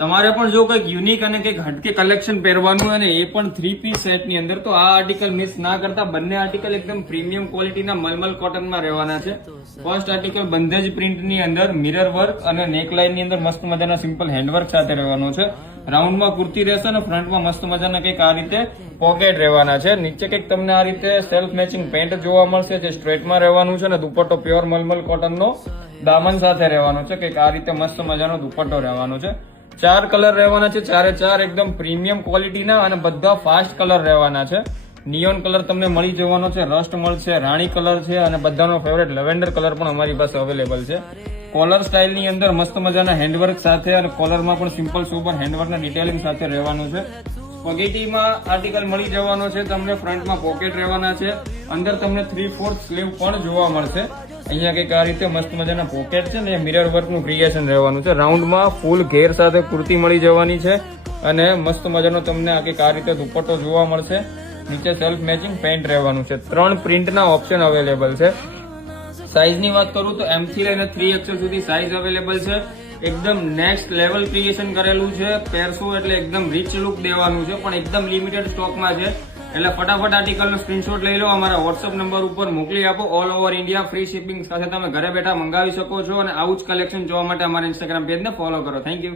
તમારે પણ જો કંઈક યુનિક અને કંઈક હટકે કલેક્શન પહેરવાનું અને એ પણ 3 પીસ સેટ ની અંદર, તો આ આર્ટિકલ મિસ ના કરતા. બંને આર્ટિકલ એકદમ પ્રીમિયમ ક્વોલિટીના મલમલ કોટનમાં રહેવાના છે. ફર્સ્ટ આર્ટિકલ બંધેજ પ્રિન્ટ ની અંદર મિરર વર્ક અને નેકલાઇન ની અંદર મસ્ત મજાના સિમ્પલ હેન્ડવર્ક સાથે રહેવાનો છે. રાઉન્ડમાં કુર્તી રહેશે અને ફ્રન્ટમાં મસ્ત મજાના કંઈક આ રીતે પોકેટ રહેવાના છે. નીચે કંઈક તમને આ રીતે સેલ્ફ મેચિંગ પેન્ટ જોવા મળશે, જે સ્ટ્રેટમાં રહેવાનું છે અને દુપટ્ટો પ્યોર મલમલ કોટનનો દામન સાથે રહેવાનો છે. કંઈક આ રીતે મસ્ત મજાનો દુપટ્ટો રહેવાનો છે. 4 કલર રહેવાના છે, 4 એકદમ પ્રીમિયમ ક્વોલિટીના અને બધા ફાસ્ટ કલર રહેવાના છે. નિયોન કલર તમને મળી જવાનો છે, રસ્ટ મળશે, રાણી કલર છે અને બધાનો ફેવરેટ લેવેન્ડર કલર પણ અમારી પાસે અવેલેબલ છે. કોલર સ્ટાઇલ ની અંદર મસ્ત મજાના હેન્ડવર્ક સાથે અને કોલરમાં પણ સિમ્પલ સુપર હેન્ડવર્કના ડિટેલિંગ સાથે રહેવાનું છે. સ્પગેટીમાં આર્ટિકલ મળી જવાનો છે તમને. ફ્રન્ટમાં પોકેટ રહેવાના છે. અંદર તમને 3/4 સ્લીવ પણ જોવા મળશે. અહીંયા કંઈક આ રીતે મસ્ત મજાના પોકેટ છે ને મિરર વર્કનું ક્રિએશન રહેવાનું છે. રાઉન્ડમાં ફૂલ ઘેર સાથે કુર્તી મળી જવાની છે અને મસ્ત મજાનો તમને આ કંઈક આ રીતે દુપટ્ટો જોવા મળશે. નીચે સેલ્ફ મેચિંગ પેન્ટ રહેવાનું છે. 3 પ્રિન્ટના ઓપ્શન અવેલેબલ છે. સાઇઝની વાત કરું તો M થી લઈને 3XL સુધી સાઇઝ અવેલેબલ છે. એકદમ નેક્સ્ટ લેવલ ક્રિએશન કરેલું છે. પહેરશો એટલે એકદમ રીચ લુક દેવાનું છે, પણ એકદમ લિમિટેડ સ્ટોકમાં છે. એટલે ફટાફટ આર્ટિકલનો સ્ક્રીનશોટ લઈ લો, અમારા વોટ્સઅપ નંબર ઉપર મોકલી આપો. All over India free shipping સાથે તમે ઘરે બેઠા મંગાવી શકો છો. અને આવું જ કલેક્શન જોવા માટે અમારા ઇન્સ્ટાગ્રામ પેજને ફોલો કરો. Thank you.